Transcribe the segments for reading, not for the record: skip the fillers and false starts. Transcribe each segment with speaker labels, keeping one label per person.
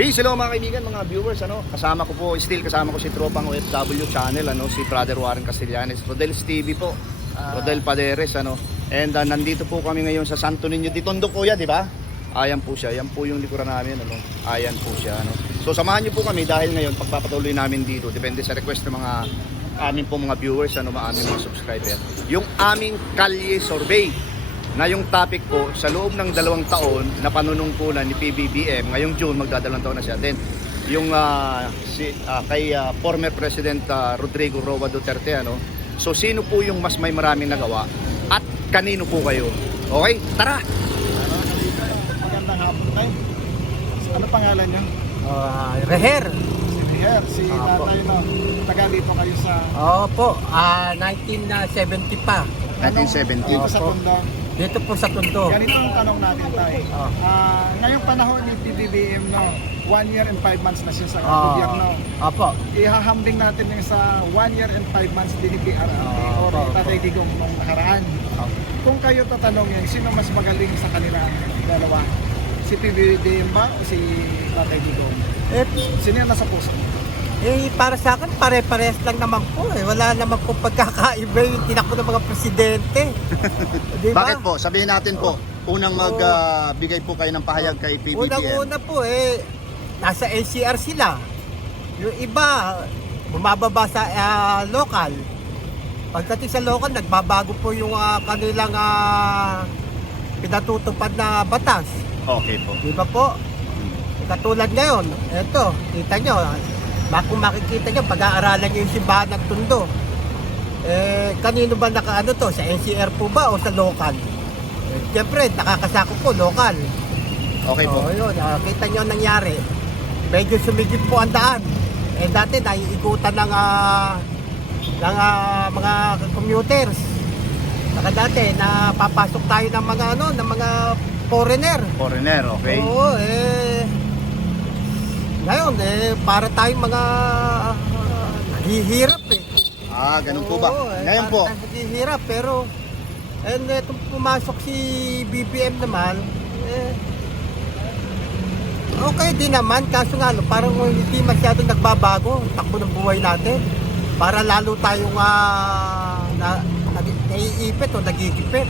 Speaker 1: Peace, hello mga kaibigan, mga viewers, kasama ko si Tropang OFW channel, si Brother Warren Castellanes, Rodel's TV po, Rodel Paderes, and nandito po kami ngayon sa Santo Niño de Tondo, kuya, di ba? Ayan po siya, yan po yung likuran namin, ayan po siya, So samahan niyo po kami dahil ngayon pagpapatuloy namin dito, depende sa request ng mga amin po mga viewers, aming mga subscriber, yung aming kalye survey. Na yung topic po sa loob ng 2 taon na panunungkulan ni PBBM, ngayong June magdadalawang taon na siya. Then yung kay former President Rodrigo Roa Duterte, So sino po yung mas may maraming nagawa at kanino po kayo? Okay, tara.
Speaker 2: Magandang hapon tayo. Ano pangalan niya?
Speaker 3: Reher.
Speaker 2: Si Reher, si tatay taga dito kayo sa
Speaker 3: Opo, 1970 pa.
Speaker 1: 1970.
Speaker 2: sa Tondo.
Speaker 3: Dito po sa Tondo.
Speaker 2: Ganito ang tanong natin tayo. Ngayong panahon ni PBBM, 1 year and 5 months na siya sa gobyerno.
Speaker 3: Opo.
Speaker 2: Ihahambing natin yung sa 1 year and 5 months din ni PRRD or Tatay Digong nung nakaraan. Kung kayo tatanungin, sino mas magaling sa kanila dalawa? Si PBBM ba o si Tatay Digong? Sino yung nasa puso?
Speaker 3: Para sa akin, pare-parehas lang naman po. Wala naman po pagkakaiba yung tinakbo ng mga presidente. Diba?
Speaker 1: Bakit po? Sabihin natin po, unang magbigay po kayo ng pahayag kay PBBM.
Speaker 3: Unang-una po, nasa NCR sila. Yung iba, bumababa sa local. Pagdating sa local, nagbabago po yung kanilang pinatutupad na batas.
Speaker 1: Okay po.
Speaker 3: Diba po? Katulad ngayon, eto, kita nyo, kung makikita nyo, pag-aaralan nyo yung simbahan ng Tondo. Kanino ba nakaano to? Sa NCR po ba o sa local? Siyempre, nakakasako po, local.
Speaker 1: Okay po.
Speaker 3: Yun, kita nyo ang nangyari. Medyo sumigip po ang daan. Dati, naiikutan ng mga commuters. Saka dati, napapasok tayo ng mga foreigner.
Speaker 1: Foreigner, okay.
Speaker 3: Oo, ngayon, para tayong mga naghihirap
Speaker 1: Ganun po ba?
Speaker 3: Oo,
Speaker 1: Ngayon po.
Speaker 3: Naghihirap, pero itong pumasok si BBM naman, okay din naman. Kaso nga, parang hindi masyadong nagbabago ang takbo ng buhay natin. Para lalo tayong naiipit o nagigipit.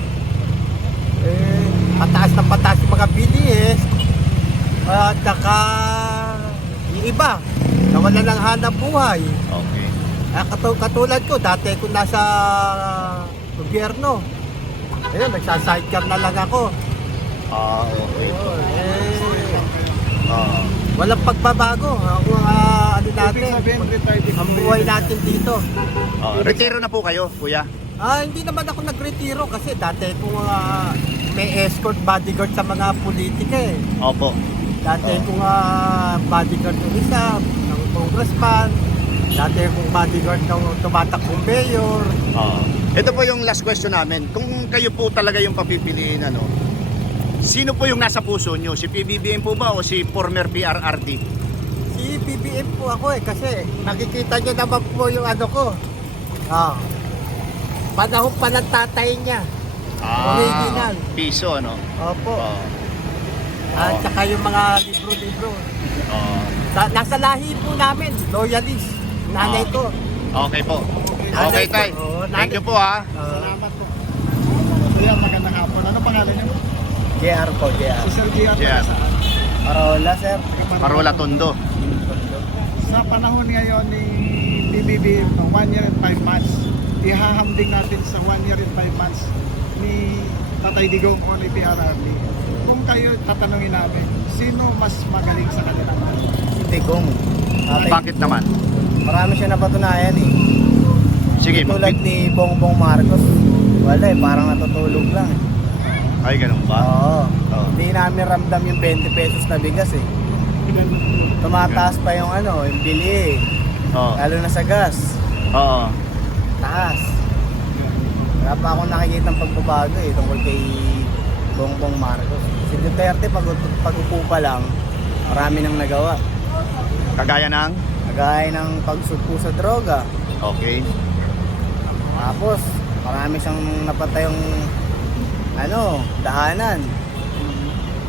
Speaker 3: Pataas ng pataas yung mga bilis. At saka yung iba, nawala ng hanap buhay.
Speaker 1: Okay.
Speaker 3: Katulad ko, dati kung nasa gobyerno, nagsasidecar na lang ako.
Speaker 1: Okay po.
Speaker 3: Walang pagbabago. Ano natin,
Speaker 2: Ibig sabihin, retired
Speaker 3: ang buhay natin dito.
Speaker 1: Retiro na po kayo, kuya?
Speaker 3: Hindi naman ako nagretiro kasi dati kung may escort bodyguard sa mga politika
Speaker 1: Opo.
Speaker 3: Dati kung bodyguard ng isa, ng congressman, dati kung bodyguard ng tumatakbong mayor.
Speaker 1: Ito po yung last question namin. Kung kayo po talaga yung papipiliin, sino po yung nasa puso nyo? Si PBBM po ba o si former PRRD?
Speaker 3: Si BBM po ako kasi nakikita niyo naman po yung ko. Panahon pa ng tatay niya. Original.
Speaker 1: Piso,
Speaker 3: Opo. At saka yung mga libro-libro. Nasa lahi po namin, loyalist. Nanay ko.
Speaker 1: Okay po. Okay, tay. Thank you po, ha.
Speaker 2: Salamat po. Kuya, magandang hapon. Ano pangalan niyo?
Speaker 3: JR po, JR.
Speaker 2: Si Sir Gian.
Speaker 1: Yes.
Speaker 3: Parola, sir.
Speaker 1: Parola Tondo.
Speaker 2: Sa panahon ngayon ni PBBM, 1 year and 5 months, ihahambing natin sa 1 year and 5 months ni Tatay Digong o ni PRRD. Kung kayo tatanungin namin, sino mas magaling sa kanila?
Speaker 3: Digong.
Speaker 1: Bakit naman?
Speaker 3: Marami siya napatunayan
Speaker 1: Sige,
Speaker 3: Tulad ni Bongbong Marcos, wala parang natutulog lang
Speaker 1: Ay, ganun ba?
Speaker 3: Oo. Hindi namin ramdam yung 20 pesos na bigas Tumataas pa yung yung bili Lalo na sa gas.
Speaker 1: Oo.
Speaker 3: Taas. Wala pa akong nakikita ng pagbabago tungkol kay Bongbong Marcos. Si Duterte pag-upo pa lang, marami nang nagawa.
Speaker 1: Kagaya ng?
Speaker 3: Kagaya ng pagsugpo sa droga.
Speaker 1: Okay.
Speaker 3: Tapos, marami siyang napatayong dahanan.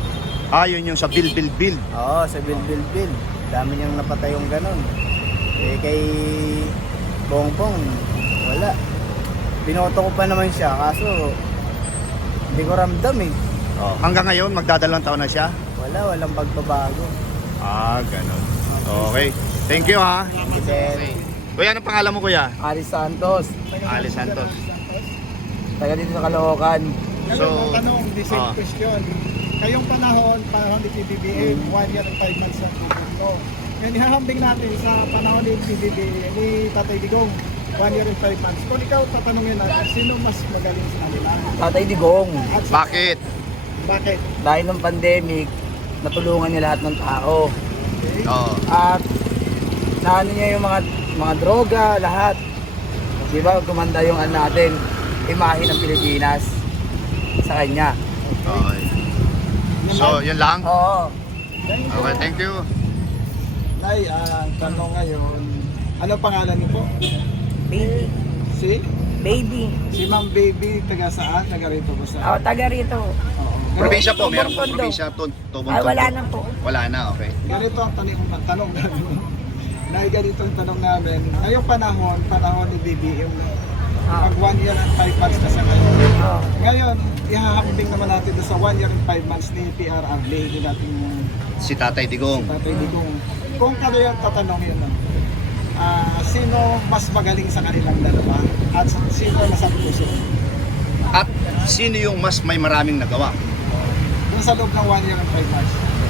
Speaker 1: Yun yung sa Bill.
Speaker 4: Oo, sa Bil. Dami niyang napatay yung ganon. Eh kay Bongbong, wala. Binoto ko pa naman siya, kaso hindi ko ramdam eh.
Speaker 1: Hanggang ngayon, magdadalawang taon na siya?
Speaker 4: Walang pagbabago.
Speaker 1: Ganun. Okay. Thank you ha.
Speaker 4: Then,
Speaker 1: Kuya, anong pangalan mo kuya?
Speaker 4: Ari Santos,
Speaker 1: Ali Santos.
Speaker 4: taga dito sa Caloocan.
Speaker 2: Ngayon,
Speaker 1: So,
Speaker 2: ang tanong, the same
Speaker 1: ah.
Speaker 2: question. Kayong panahon ni PBBM, 1 year and 5 months ang gusto. Ngayon, ihahambing natin sa panahon ni PBBM, ni Tatay Digong, 1 year and 5 months. Kung ikaw tatanungin natin, sino mas magaling sa kanila?
Speaker 4: Tatay Digong,
Speaker 2: At
Speaker 1: Bakit?
Speaker 2: bakit?
Speaker 4: dahil ng pandemic, natulungan niya lahat ng tao.
Speaker 2: Okay.
Speaker 1: Oo.
Speaker 4: At naano niya yung mga droga, lahat. Di ba, gumanda yung natin, imahe ng Pilipinas sa kanya.
Speaker 1: Okay. So, yun lang?
Speaker 4: Oo.
Speaker 1: Okay, thank you.
Speaker 2: Nay, ang tanong ngayon, ano pangalan niyo po?
Speaker 5: Baby.
Speaker 2: Si? Si Ma'am Baby, taga saan? Taga rito ba sa?
Speaker 5: Taga rito.
Speaker 2: Oo.
Speaker 1: Probinsya po, meron po
Speaker 5: Tubong-tondo.
Speaker 1: probinsya. Tubong
Speaker 5: Wala na po.
Speaker 1: Wala na, okay.
Speaker 2: Ganito ang tanong namin. Nay, ganito ang tanong namin. Ngayong panahon ni BBM, mag 1 year and 5 months na sa ngayon.
Speaker 5: Oo.
Speaker 2: Ngayon, ihahambing naman natin doon sa 1 year and 5 months ni PRRD, ni dating
Speaker 1: Si Tatay Digong.
Speaker 2: Tatay Digong. Kung kayo yung tatanungin, sino mas magaling sa kanilang dalawa at sino nasa puso?
Speaker 1: At sino yung mas may maraming nagawa?
Speaker 2: Doon sa loob ng 1 year and 5 months.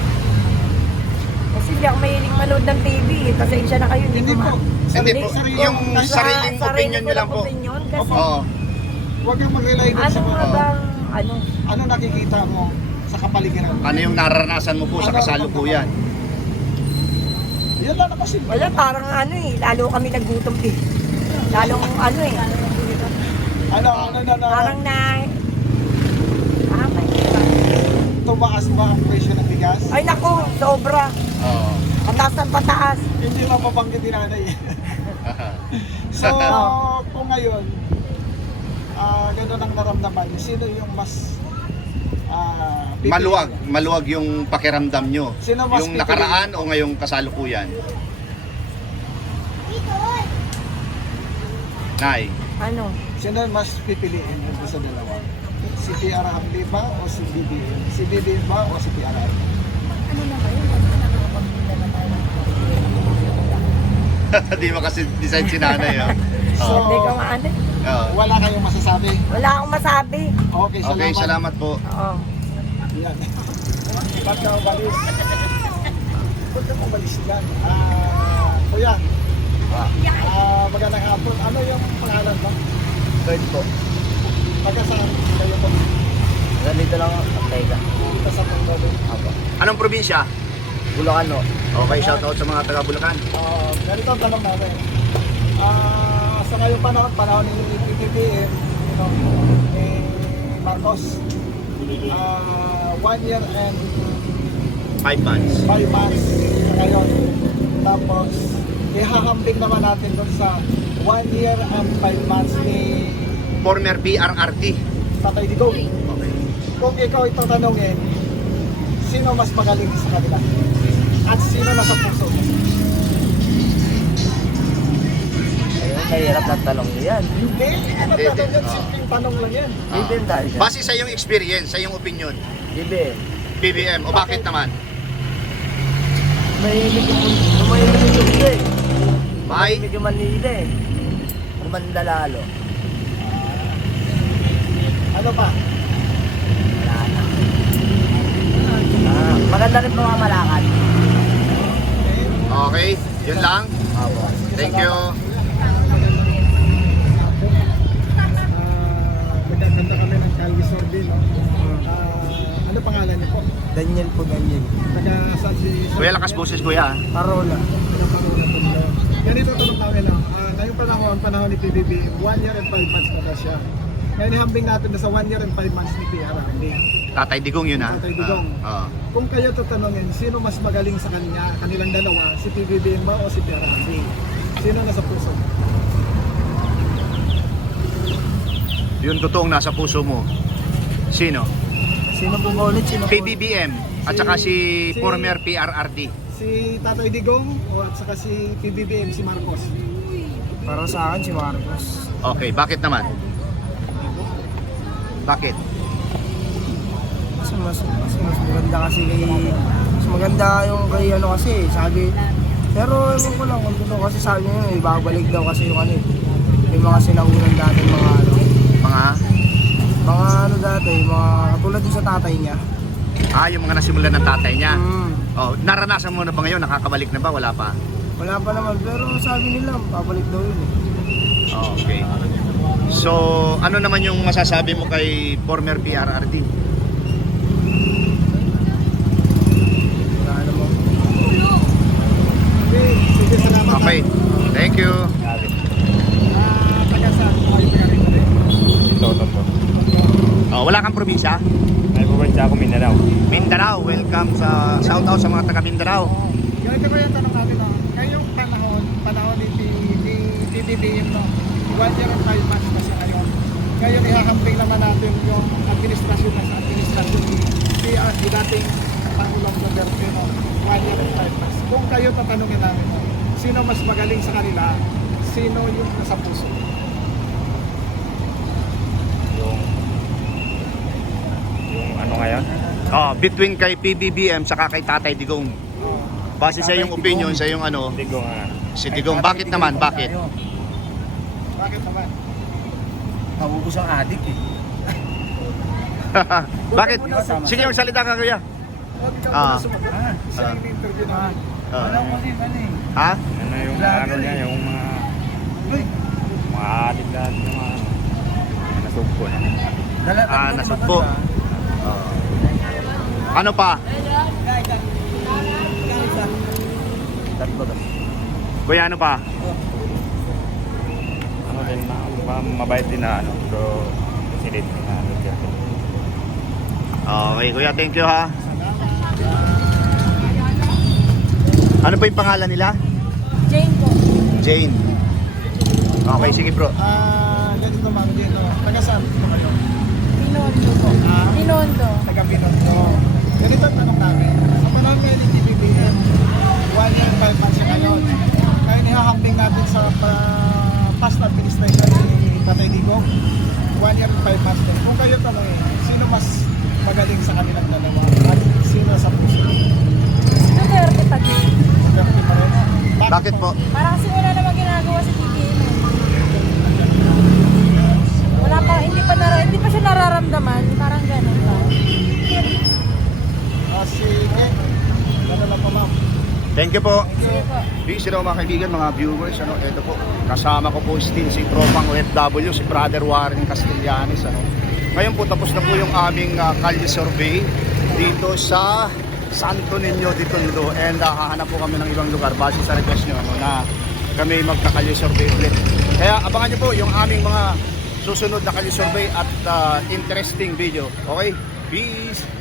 Speaker 5: Kasi hindi ako mahilig manood ng TV. Pasensya na kayo.
Speaker 2: Hindi po.
Speaker 1: Hindi po.
Speaker 2: Sarili-
Speaker 1: Yung
Speaker 2: sa-
Speaker 1: sariling opinion nyo lang po.
Speaker 5: Opinion, kasi
Speaker 1: Oo.
Speaker 2: Huwag kang mag-rely doon sa
Speaker 5: ano nga
Speaker 2: mga...
Speaker 5: bang, ano,
Speaker 2: Ano nakikita mo sa kapaligiran?
Speaker 1: Ano yung naranasan mo po sa kasalukuyan?
Speaker 2: Yan lang naman simple.
Speaker 5: wala parang ano eh, lalo kami nagutom eh. Lalong ano eh,
Speaker 2: Ano na
Speaker 5: parang na, may
Speaker 2: tumaas ba ang presyo ng bigas?
Speaker 5: ay naku, sobra.
Speaker 1: Oo.
Speaker 5: Pataas ng pataas.
Speaker 2: Hindi lang mabanggit ni nanay. So, kung ngayon, gano'n ang naramdaman, sino yung mas pipiliin?
Speaker 1: Maluwag yung pakiramdam nyo.
Speaker 2: Sino mas
Speaker 1: Yung nakaraan o ngayong kasalukuyan? Nay.
Speaker 5: Ano,
Speaker 2: Sino mas pipiliin yung sa dalawa? Si PRRD ba o si BBM? Si BBM ba o si PRRD?
Speaker 1: Di ba kasi decide si nanay, oh.
Speaker 2: So,
Speaker 5: hindi ka maano.
Speaker 1: Oo.
Speaker 2: wala kayong masasabi.
Speaker 5: Wala akong masabi.
Speaker 2: Okay,
Speaker 1: Okay, salamat po.
Speaker 5: Oo.
Speaker 2: Yan. Ba't ka umalis? Ba't ka umalis yan? Kuya, magandang hapon. Ano yung pangalan mo?
Speaker 4: Third po.
Speaker 2: Pagka saan kayo po?
Speaker 4: Ganito lang ako, Tega.
Speaker 2: Dito sa Tondo.
Speaker 4: Apo.
Speaker 1: Anong probinsya?
Speaker 4: Bulacan no.
Speaker 1: Okay, shoutout sa mga taga Bulacan.
Speaker 2: Ganito ang tanong namin. Sa ngayong panahon ni PBBM, ni Marcos, 1 year and
Speaker 1: 5 months.
Speaker 2: 5 months sa ngayon. Tapos, ihahambing naman natin doon sa 1 year and 5 months ni
Speaker 1: Former PRRT.
Speaker 2: Tatay Digong.
Speaker 1: Okay.
Speaker 2: Kung ikaw itatanungin, sino mas magaling sa kanila? At sino nasa puso?
Speaker 4: Ayun, mahirap na tanong niyo yan.
Speaker 2: Hindi naman tanong yan. Simpleng tanong lang yan.
Speaker 4: Hindi dahil dyan.
Speaker 1: Base sa iyong experience, sa iyong opinion,
Speaker 4: Bibi,
Speaker 1: BBM, o bakit naman?
Speaker 4: mahimik yung mundo eh.
Speaker 1: May?
Speaker 4: Mahimik yung Manila eh. Kumanda lalo.
Speaker 2: Ano pa?
Speaker 4: Wala na. Maganda rin pamamalakad.
Speaker 1: Okay, yun lang.
Speaker 4: Apo.
Speaker 1: Thank you.
Speaker 2: Magaganda kami ng Calvi Sordi, no? Ano pangalan niyo po?
Speaker 4: Daniel po, Daniel.
Speaker 2: Taga saan si...
Speaker 1: Kuya, lakas boses kuya.
Speaker 4: Parola.
Speaker 2: Ganito tanong namin lang. Ngayong panahon ni PBB, 1 year and 5 months na ba siya? Ngayon ihambing natin na sa 1 year and 5 months ni PRRD.
Speaker 1: Tatay Digong yun ha.
Speaker 2: Tatay Digong.
Speaker 1: Oo.
Speaker 2: Kung kayo tatanungin, sino mas magaling sa kanilang dalawa? Si PBB ba o si PRRD? Sino nasa puso?
Speaker 1: Yung totoong nasa puso mo. Sino?
Speaker 4: Sino po ba ulit? Sino po?
Speaker 1: PBBM. At saka si former PRRD.
Speaker 2: Si Tatay Digong at saka si PBBM, si Marcos.
Speaker 4: Para sa akin si Marcos.
Speaker 1: Okay, bakit naman? Bakit?
Speaker 4: Mas maganda kasi mas maganda yung kay ano kasi sabi. Pero ewan ko lang kung totoo kasi sabi niya ibabalik daw kasi yung ano yung mga sinaunang dati mga ano. Mga ano dati, mga katulad din sa tatay niya.
Speaker 1: Yung mga nasimulan ng tatay niya.
Speaker 4: Mm.
Speaker 1: Oh, naranasan mo na ba ngayon? Nakakabalik na ba? Wala pa?
Speaker 4: Wala pa naman, pero sabi nila, pabalik daw yun eh.
Speaker 1: Okay. So, ano naman yung masasabi mo kay former PRRD?
Speaker 4: Wala naman.
Speaker 2: Sige, salamat.
Speaker 1: Okay. Thank you.
Speaker 2: Taga saan? Ay, taga rito rin.
Speaker 1: Oh, wala kang probinsya?
Speaker 6: May pupunta ako Mindanao.
Speaker 1: Mindanao. Welcome sa shout out sa mga taga Mindanao.
Speaker 2: Ganito ko yung tanong natin, no? Ngayong panahon ni PBBM, no? 1 year and 5 months na siya ngayon. Ngayon, ihahambing naman natin yung administrasyon na sa administrasyon ni dating Pangulong Duterte, no? 1 year and 5 months. Kung kayo tatanungin namin, no? Sino mas magaling sa kanila? Sino yung nasa puso?
Speaker 6: Yung ano ngayon?
Speaker 1: Between kay PBBM saka kay Tatay Digong. Base sa iyong opinion, sa iyong ano,
Speaker 6: Hindi ko nga.
Speaker 1: si Digong. Bakit naman? Bakit?
Speaker 2: Bakit naman?
Speaker 4: Mabubos ang adik eh.
Speaker 1: Bakit? Sige, magsalita ka kuya. Ah.
Speaker 2: Siya yung interview namin.
Speaker 4: Kasi ano eh.
Speaker 1: Ha?
Speaker 6: Ano yung ano niya, yung mga adik lahat, yung mga nasugpo na.
Speaker 1: Nasugpo. Ano pa? Kuya, ano pa?
Speaker 6: Ano din, mabait din na ano, pero presidente na Duterte.
Speaker 1: Okay, kuya, thank you ha. Ano pa yung pangalan nila?
Speaker 5: Jane po.
Speaker 1: Jane. Okay, sige bro.
Speaker 2: Ganito ma'am, dito. Taga saan dito kayo?
Speaker 5: Binondo po. Binondo.
Speaker 2: Taga Binondo. Ganito ang tanong namin. Sa panahon ngayon ni PBBM, 1 year and 5 months siya ngayon. Ngayon ihahambing natin sa past administration ni Tatay Digong. 1 year and 5 months din. Kung kayo tanongin, sino mas magaling sa kanilang dalawa? At sino sa puso?
Speaker 5: Duterte pa din.
Speaker 2: Duterte pa rin.
Speaker 1: Bakit po?
Speaker 5: Parang kasi wala naman ginagawa sa PBM. Wala pa, hindi pa siya nararamdaman. Parang ganun pa.
Speaker 2: Sige. Gano'n lang po ma'am.
Speaker 1: Thank you po.
Speaker 5: Sige po.
Speaker 1: Busy daw mga kaibigan, mga viewers, ano, ito po, kasama ko po still si Tropang OFW, si Brother Warren Castellanes, ano. Ngayon po, tapos na po yung aming kalye survey dito sa Santo Niño de Tondo, and hahanap po kami ng ibang lugar base sa request nyo, ano, na kami magkakalye survey ulit. Kaya abangan nyo po yung aming mga susunod na kalye survey at interesting video. Okay? Peace!